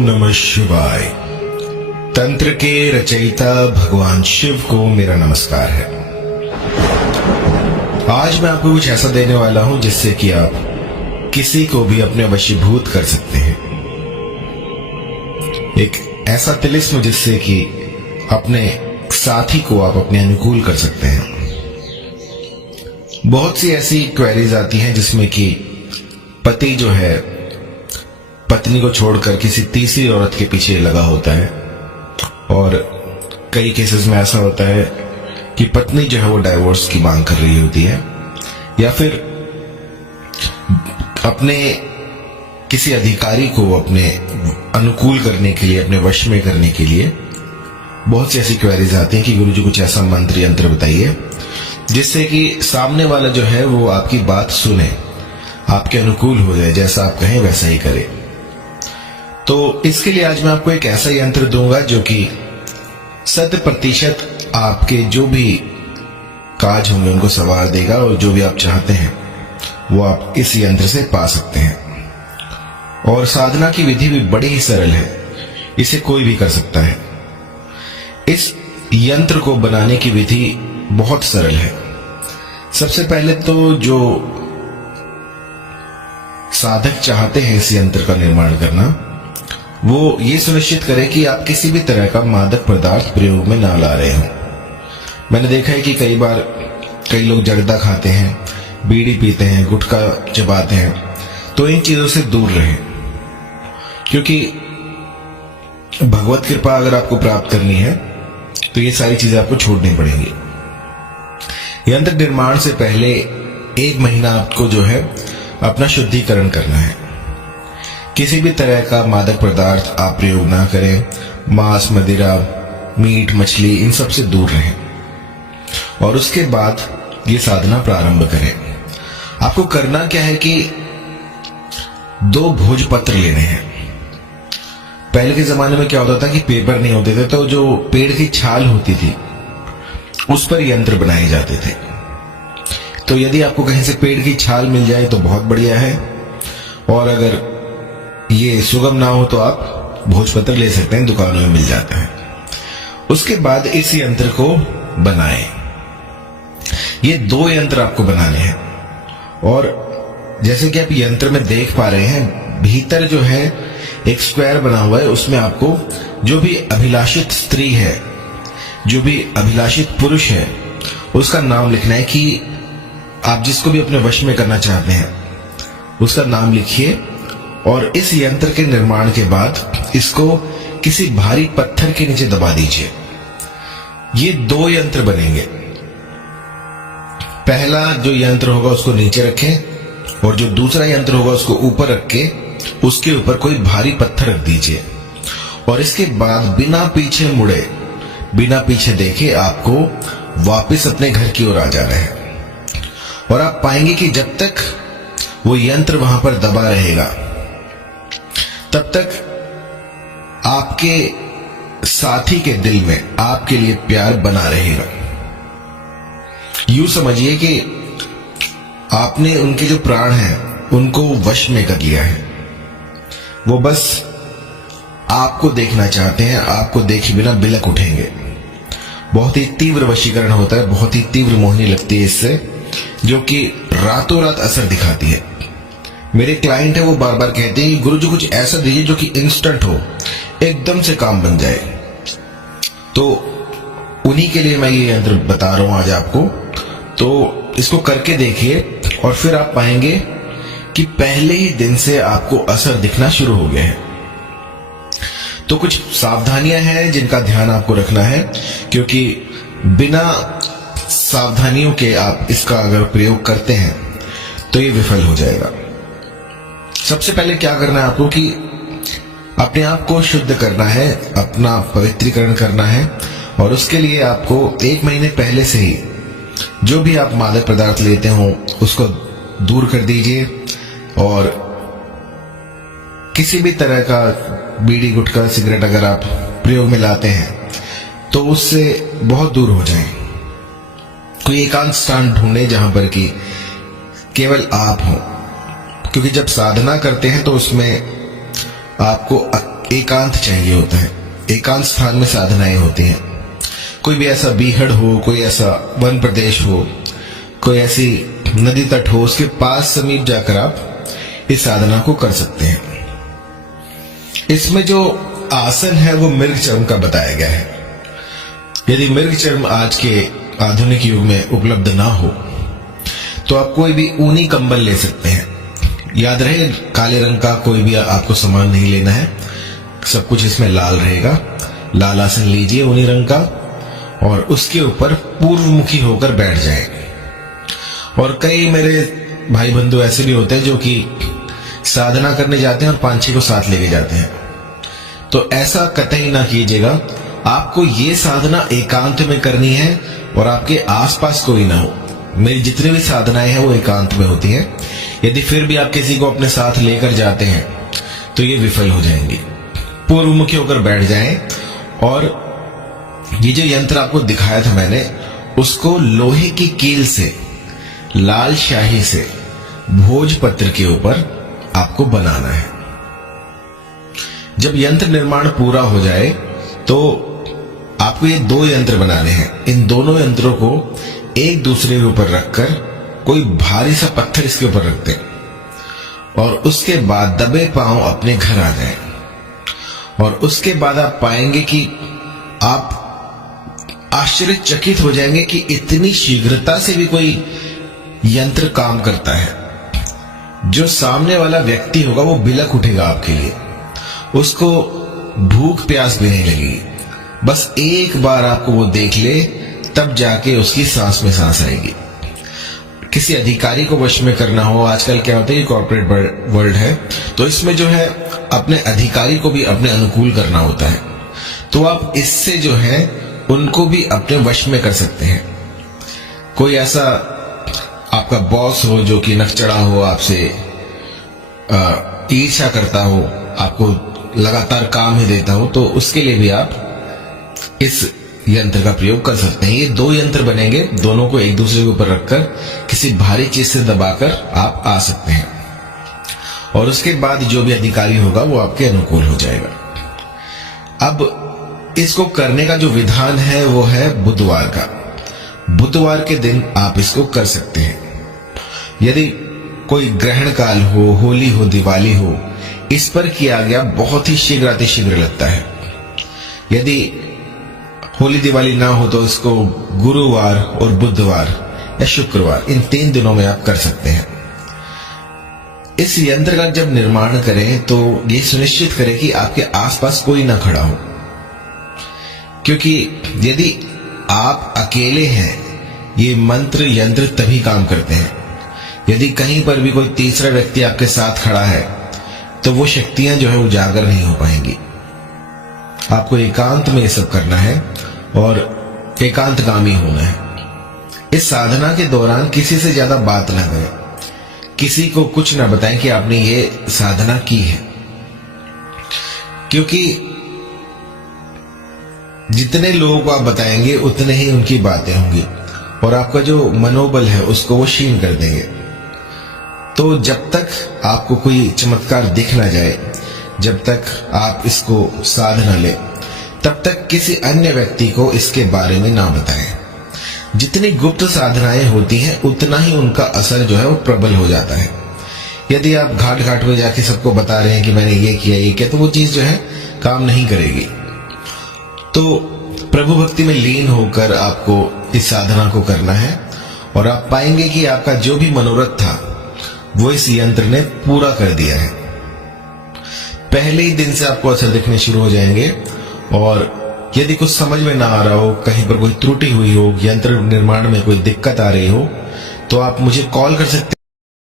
नमः शिवाय। तंत्र के रचयिता भगवान शिव को मेरा नमस्कार है। आज मैं आपको कुछ ऐसा देने वाला हूं जिससे कि आप किसी को भी अपने वशीभूत कर सकते हैं। एक ऐसा तिलिस्म जिससे कि अपने साथी को आप अपने अनुकूल कर सकते हैं। बहुत सी ऐसी क्वेरीज आती हैं जिसमें कि पति जो है पत्नी को छोड़कर किसी तीसरी औरत के पीछे लगा होता है, और कई केसेस में ऐसा होता है कि पत्नी जो है वो डाइवोर्स की मांग कर रही होती है, या फिर अपने किसी अधिकारी को अपने अनुकूल करने के लिए, अपने वश में करने के लिए बहुत सी ऐसी क्वेरीज आती हैं कि गुरु जी कुछ ऐसा मंत्र यंत्र बताइए जिससे कि सामने वाला जो है वो आपकी बात सुने, आपके अनुकूल हो जाए, जैसा आप कहें वैसा ही करे। तो इसके लिए आज मैं आपको एक ऐसा यंत्र दूंगा जो कि 100% आपके जो भी काज होंगे उनको सवार देगा, और जो भी आप चाहते हैं वो आप इस यंत्र से पा सकते हैं। और साधना की विधि भी बड़ी ही सरल है, इसे कोई भी कर सकता है। इस यंत्र को बनाने की विधि बहुत सरल है। सबसे पहले तो जो साधक चाहते हैं इस यंत्र का निर्माण करना, वो ये सुनिश्चित करें कि आप किसी भी तरह का मादक पदार्थ प्रयोग में ना ला रहे हो। मैंने देखा है कि कई बार कई लोग जर्दा खाते हैं, बीड़ी पीते हैं, गुटखा चबाते हैं, तो इन चीजों से दूर रहें, क्योंकि भगवत कृपा अगर आपको प्राप्त करनी है तो ये सारी चीजें आपको छोड़नी पड़ेंगी। यंत्र निर्माण से पहले 1 महीना आपको जो है अपना शुद्धिकरण करना है। किसी भी तरह का मादक पदार्थ आप प्रयोग ना करें। मांस, मदिरा, मीट, मछली, इन सब से दूर रहें, और उसके बाद ये साधना प्रारंभ करें। आपको करना क्या है कि 2 भोजपत्र लेने हैं। पहले के जमाने में क्या होता था कि पेपर नहीं होते थे, तो जो पेड़ की छाल होती थी उस पर यंत्र बनाए जाते थे। तो यदि आपको कहीं से पेड़ की छाल मिल जाए तो बहुत बढ़िया है, और अगर ये सुगम ना हो तो आप भोजपत्र ले सकते हैं, दुकानों में मिल जाता है। उसके बाद इस यंत्र को बनाएं। ये 2 यंत्र आपको बनाने हैं, और जैसे कि आप यंत्र में देख पा रहे हैं, भीतर जो है एक स्क्वायर बना हुआ है। उसमें आपको जो भी अभिलाषित स्त्री है, जो भी अभिलाषित पुरुष है, उसका नाम लिखना है कि आप जिसको भी अपने वश में करना चाहते हैं उसका नाम लिखिए, और इस यंत्र के निर्माण के बाद इसको किसी भारी पत्थर के नीचे दबा दीजिए। ये 2 यंत्र बनेंगे। पहला जो यंत्र होगा उसको नीचे रखें, और जो दूसरा यंत्र होगा उसको ऊपर रख के उसके ऊपर कोई भारी पत्थर रख दीजिए। और इसके बाद बिना पीछे मुड़े, बिना पीछे देखे आपको वापस अपने घर की ओर आ जाना है। और आप पाएंगे कि जब तक वो यंत्र वहां पर दबा रहेगा तब तक आपके साथी के दिल में आपके लिए प्यार बना रहेगा। यूं समझिए कि आपने उनके जो प्राण हैं उनको वश में कर लिया है। वो बस आपको देखना चाहते हैं, आपको देखे बिना बिलक उठेंगे। बहुत ही तीव्र वशीकरण होता है, बहुत ही तीव्र मोहिनी लगती है इससे, जो कि रातों रात असर दिखाती है। मेरे क्लाइंट है, वो बार बार कहते हैं कि गुरु जी कुछ ऐसा दीजिए जो कि इंस्टेंट हो, एकदम से काम बन जाए। तो उन्हीं के लिए मैं ये यंत्र बता रहा हूं आज आपको। तो इसको करके देखिए, और फिर आप पाएंगे कि पहले ही दिन से आपको असर दिखना शुरू हो गया है। तो कुछ सावधानियां हैं जिनका ध्यान आपको रखना है, क्योंकि बिना सावधानियों के आप इसका अगर प्रयोग करते हैं तो ये विफल हो जाएगा। सबसे पहले क्या करना है आपको कि अपने आप को शुद्ध करना है, अपना पवित्रीकरण करना है, और उसके लिए आपको 1 महीने पहले से ही जो भी आप मादक पदार्थ लेते हो उसको दूर कर दीजिए, और किसी भी तरह का बीड़ी, गुटखा, सिगरेट अगर आप प्रयोग में लाते हैं तो उससे बहुत दूर हो जाएं। कोई एकांत स्थान ढूंढे जहां पर कि केवल आप हो, क्योंकि जब साधना करते हैं तो उसमें आपको एकांत चाहिए होता है। एकांत स्थान में साधनाएं होती हैं। कोई भी ऐसा बीहड़ हो, कोई ऐसा वन प्रदेश हो, कोई ऐसी नदी तट हो, उसके पास समीप जाकर आप इस साधना को कर सकते हैं। इसमें जो आसन है वो मृग चर्म का बताया गया है। यदि मृग चर्म आज के आधुनिक युग में उपलब्ध ना हो तो आप कोई भी ऊनी कंबल ले सकते हैं। याद रहे, काले रंग का कोई भी आपको सामान नहीं लेना है, सब कुछ इसमें लाल रहेगा। लाल आसन लीजिए ऊनी रंग का और उसके ऊपर पूर्वमुखी होकर बैठ जाए। और कई मेरे भाई बंधु ऐसे भी होते हैं जो कि साधना करने जाते हैं और पांछी को साथ लेके जाते हैं। तो ऐसा कतई ना कीजिएगा। आपको ये साधना एकांत में करनी है और आपके आसपास कोई ना हो। मेरी जितनी भी साधनाएं हैं वो एकांत में होती हैं। यदि फिर भी आप किसी को अपने साथ लेकर जाते हैं तो ये विफल हो जाएंगे। पूर्वमुखी होकर बैठ जाएं और ये जो यंत्र आपको दिखाया था मैंने, उसको लोहे की कील से, लाल शाही से भोजपत्र के ऊपर आपको बनाना है। जब यंत्र निर्माण पूरा हो जाए तो आपको ये 2 यंत्र बनाने हैं। इन दोनों यंत्रों को एक दूसरे के ऊपर रखकर कोई भारी सा पत्थर इसके ऊपर रख दें और उसके बाद दबे पांव अपने घर आ जाएं। और उसके बाद आप पाएंगे कि आप आश्चर्यचकित हो जाएंगे कि इतनी शीघ्रता से भी कोई यंत्र काम करता है। जो सामने वाला व्यक्ति होगा वो बिलख उठेगा आपके लिए, उसको भूख प्यास भी नहीं लगेगी। बस एक बार आपको वो देख ले तब जाके उसकी सांस में सांस आएगी। किसी अधिकारी को वश में करना हो, आजकल क्या होता है, कॉर्पोरेट वर्ल्ड है, तो इसमें जो है अपने अधिकारी को भी अपने अनुकूल करना होता है। तो आप इससे जो है उनको भी अपने वश में कर सकते हैं। कोई ऐसा आपका बॉस हो जो कि नकचड़ा हो, आपसे ईर्ष्या करता हो, आपको लगातार काम ही देता हो, तो उसके लिए भी आप इस यंत्र का प्रयोग कर सकते हैं। ये 2 यंत्र बनेंगे, दोनों को एक दूसरे के ऊपर रखकर किसी भारी चीज से दबाकर आप आ सकते हैं और उसके बाद जो भी अधिकारी होगा वो आपके अनुकूल हो जाएगा। अब इसको करने का जो विधान है वो है बुधवार का। बुधवार के दिन आप इसको कर सकते हैं। यदि कोई ग्रहण काल हो, होली हो, दिवाली हो, इस पर किया गया बहुत ही शीघ्र अतिशीघ्र लगता है। यदि होली दिवाली ना हो तो इसको गुरुवार और बुधवार या शुक्रवार, इन 3 दिनों में आप कर सकते हैं। इस यंत्र का जब निर्माण करें तो ये सुनिश्चित करें कि आपके आसपास कोई ना खड़ा हो, क्योंकि यदि आप अकेले हैं ये मंत्र यंत्र तभी काम करते हैं। यदि कहीं पर भी कोई तीसरा व्यक्ति आपके साथ खड़ा है तो वो शक्तियां जो है उजागर नहीं हो पाएंगी। आपको एकांत में ये सब करना है और एकांतगामी होना है। इस साधना के दौरान किसी से ज्यादा बात ना करें, किसी को कुछ ना बताएं कि आपने ये साधना की है, क्योंकि जितने लोगों को आप बताएंगे उतने ही उनकी बातें होंगी और आपका जो मनोबल है उसको वो क्षीण कर देंगे। तो जब तक आपको कोई चमत्कार दिख ना जाए, जब तक आप इसको साध न ले, तब तक किसी अन्य व्यक्ति को इसके बारे में ना बताएं। जितनी गुप्त साधनाएं होती हैं उतना ही उनका असर जो है वो प्रबल हो जाता है। यदि आप घाट घाट में जाके सबको बता रहे हैं कि मैंने ये किया, तो वो चीज जो है काम नहीं करेगी। तो प्रभु भक्ति में लीन होकर आपको इस साधना को करना है और आप पाएंगे कि आपका जो भी मनोरथ था वो इस यंत्र ने पूरा कर दिया है। पहले ही दिन से आपको असर दिखने शुरू हो जाएंगे। और यदि कुछ समझ में ना आ रहा हो, कहीं पर कोई त्रुटि हुई हो, यंत्र निर्माण में कोई दिक्कत आ रही हो, तो आप मुझे कॉल कर सकते हैं।